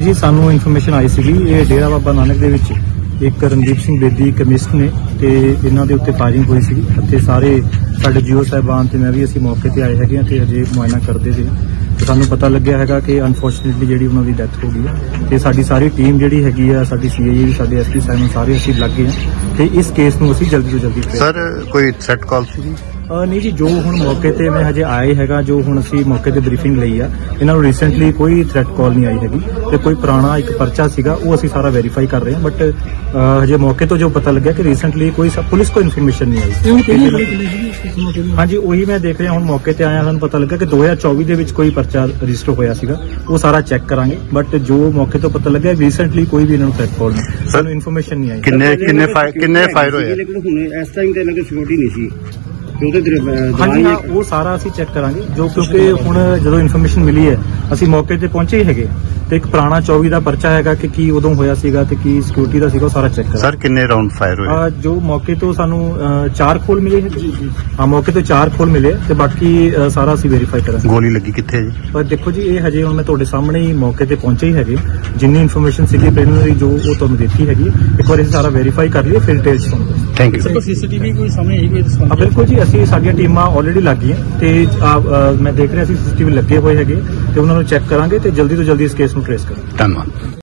ਜੀ, ਸਾਨੂੰ ਇਨਫੋਰਮੇਸ਼ਨ ਆਈ ਸੀਗੀ, ਇਹ ਡੇਰਾ ਬਾਬਾ ਨਾਨਕ ਦੇ ਵਿੱਚ ਇੱਕ ਰਣਦੀਪ ਸਿੰਘ ਬੇਦੀ ਕੈਮਿਸਟ ਨੇ ਤੇ ਇਹਨਾਂ ਦੇ ਉੱਤੇ ਫਾਇਰਿੰਗ ਹੋਈ ਸੀਗੀ ਅਤੇ ਸਾਰੇ ਸਾਡੇ ਜੀਓ ਸਾਹਿਬਾਨ ਤੇ ਮੈਂ ਵੀ ਅਸੀਂ ਮੌਕੇ ਤੇ ਆਏ ਹੈਗੇ ਹਾਂ ਤੇ ਅਜੇ ਮੁਆਇਨਾ ਕਰਦੇ ਸੀ ਤੇ ਸਾਨੂੰ ਪਤਾ ਲੱਗਿਆ ਹੈਗਾ ਕਿ ਅਨਫੋਰਚੂਨੇਟਲੀ ਜਿਹੜੀ ਉਹਨਾਂ ਦੀ ਡੈਥ ਹੋ ਗਈ ਹੈ ਤੇ ਸਾਡੀ ਸਾਰੀ ਟੀਮ ਜਿਹੜੀ ਹੈਗੀ ਆ, ਸਾਡੀ ਸੀਆਈਏ ਸਾਡੇ ਐਸਪੀ ਸਾਹਿਬ ਸਾਰੇ ਅਸੀਂ ਲੱਗ ਗਏ ਹਾਂ ਤੇ ਇਸ ਕੇਸ ਨੂੰ ਅਸੀਂ ਜਲਦੀ ਤੋਂ ਜਲਦੀ ਸਰ ਕੋਈ ਥ੍ਰੈਟ ਕਾਲ ਸੀ ਨਹੀਂ ਜੀ ਜੋ ਹੁਣ ਮੌਕੇ ਤੇ ਮੈਂ ਹਜੇ ਆਏ ਹੈਗਾ ਜੋ ਹੁਣ ਅਸੀਂ ਮੌਕੇ ਤੇ ਬਰੀਫਿੰਗ ਲਈ ਆ ਇਹਨਾਂ ਨੂੰ ਰੀਸੈਂਟਲੀ ਕੋਈ ਥ੍ਰੈਟ ਕਾਲ ਨਹੀਂ ਆਈ ਹੈਗੀ ਤੇ ਕੋਈ ਪੁਰਾਣਾ ਇੱਕ ਪਰਚਾ ਸੀਗਾ ਉਹ ਅਸੀਂ ਸਾਰਾ ਵੈਰੀਫਾਈ ਕਰ ਰਹੇ ਹਾਂ ਬਟ ਹਜੇ ਮੌਕੇ ਤੋਂ ਜੋ ਪਤਾ ਲੱਗਿਆ ਕਿ ਰੀਸੈਂਟਲੀ ਕੋਈ ਪੁਲਿਸ ਕੋਈ ਇਨਫੋਰਮੇਸ਼ਨ ਨਹੀਂ ਆਈ। ਹਾਂਜੀ ਉਹੀ ਮੈਂ ਦੇਖ ਰਿਹਾ ਹੁਣ ਮੌਕੇ ਤੇ ਆਇਆ ਸਾਨੂੰ ਪਤਾ ਲੱਗਾ ਕਿ 2024 ਦੇ ਵਿੱਚ ਕੋਈ ਪਰਚਾ ਰਜਿਸਟਰ ਹੋਇਆ ਸੀਗਾ ਉਹ ਸਾਰਾ ਚੈੱਕ ਕਰਾਂਗੇ ਬਟ ਜੋ ਮੌਕੇ ਤੋਂ ਪਤਾ ਲੱਗਿਆ ਰੀਸੈਂਟਲੀ ਕੋਈ ਵੀ ਇਹਨਾਂ ਨੂੰ ਥ੍ਰੈਟ ਕਾਲ ਨਹੀਂ ਸਾਨੂੰ ਇਨਫੋਰਮੇਸ਼ਨ ਨਹੀਂ ਆਈ। ਕਿੰਨੇ ਕਿੰਨੇ ਫਾਇਰ ਕਿੰਨੇ ਫਾਇਰ ਹੋਏ? ਲੇਕਿਨ ਹੁਣ ਇਸ ਟਾਈਮ ਤੇ ਇਹਨਾਂ ਦੀ ਸਿਕਿਉਰਿਟੀ ਨਹੀਂ ਸੀ। ਤੇ ਉਹਦੇ ਹਾਂਜੀ ਹਾਂ ਉਹ ਸਾਰਾ ਅਸੀਂ ਚੈੱਕ ਕਰਾਂਗੇ ਜੋ ਕਿਉਂਕਿ ਹੁਣ ਜਦੋਂ ਇਨਫੋਰਮੇਸ਼ਨ ਮਿਲੀ ਹੈ ਅਸੀਂ ਮੌਕੇ ਤੇ ਪਹੁੰਚੇ ਹੀ ਹੈਗੇ। ਤੇ ਇੱਕ ਪੁਰਾਣਾ 24 ਦਾ ਪਰਚਾ ਹੈਗਾ ਕਿ ਕੀ ਉਦੋਂ ਹੋਇਆ ਸੀਗਾ ਤੇ ਕੀ ਸਿਕਿਉਰਿਟੀ ਦਾ ਸੀਗਾ ਉਹ ਸਾਰਾ ਚੈੱਕ ਕਰਾਂਗੇ। ਸਰ ਕਿੰਨੇ ਰਾਉਂਡ ਫਾਇਰ ਹੋਏ? ਅਹ ਜੋ ਮੌਕੇ ਤੋਂ ਸਾਨੂੰ ਚਾਰ ਖੋਲ ਮਿਲੇ ਹੈ? ਹਾਂ ਮੌਕੇ ਤੋਂ ਚਾਰ ਖੋਲ ਮਿਲੇ ਤੇ ਬਾਕੀ ਅਹ, ਸਾਰਾ ਅਸੀਂ ਵੈਰੀਫਾਈ ਕਰਾਂਗੇ। ਗੋਲੀ ਲੱਗੀ ਕਿੱਥੇ ਹੈ ਜੀ? ਪਰ ਦੇਖੋ ਜੀ ਇਹ ਹਜੇ ਹੁਣ ਮੈਂ ਤੁਹਾਡੇ ਸਾਹਮਣੇ ਹੀ ਮੌਕੇ ਤੇ ਪਹੁੰਚੇ ਹੀ ਹੈਗੇ। ਜਿੰਨੀ ਇਨਫੋਰਮੇਸ਼ਨ ਸੀਗੀ ਪ੍ਰੀਲਿਮਿਨਰੀ ਜੋ ਉਹ ਤੁਹਾਨੂੰ ਦਿੱਤੀ ਹੈਗੀ ਇੱਕ ਵਾਰ ਅਸੀਂ ਸਾਰਾ ਵੈਰੀਫਾਈ ਕਰ ਲਈਏ ਫਿਰ ਡਿਟੇਲਸ ਤੁਹਾਨੂੰ ਦੱਸਾਂਗੇ। ਥੈਂਕ ਯੂ ਸੀਸੀਟੀਵੀ ਕੋਈ ਸਾਹਮਣੇ ਆਈ ਕੋਈ ਹਾਂ ਬਿਲਕੁਲ ਜੀ ਅਸੀਂ ਸਾਡੀਆਂ ਟੀਮਾਂ ਆਲਰੇਡੀ ਲੱਗ ਗਈਆਂ ਤੇ ਆ, ਅ, ਮੈਂ ਦੇਖ ਰਿਹਾ ਸੀ ਸੀਸੀਟੀਵੀ ਲੱਗੇ ਹੋਏ ਹੈਗੇ ਤੇ ਉਹਨਾਂ ਨੂੰ ਚੈੱਕ ਕਰਾਂਗੇ ਤੇ ਜਲਦੀ ਤੋਂ ਜਲਦੀ ਇਸ ਕੇਸ ਨੂੰ crezca. Tan.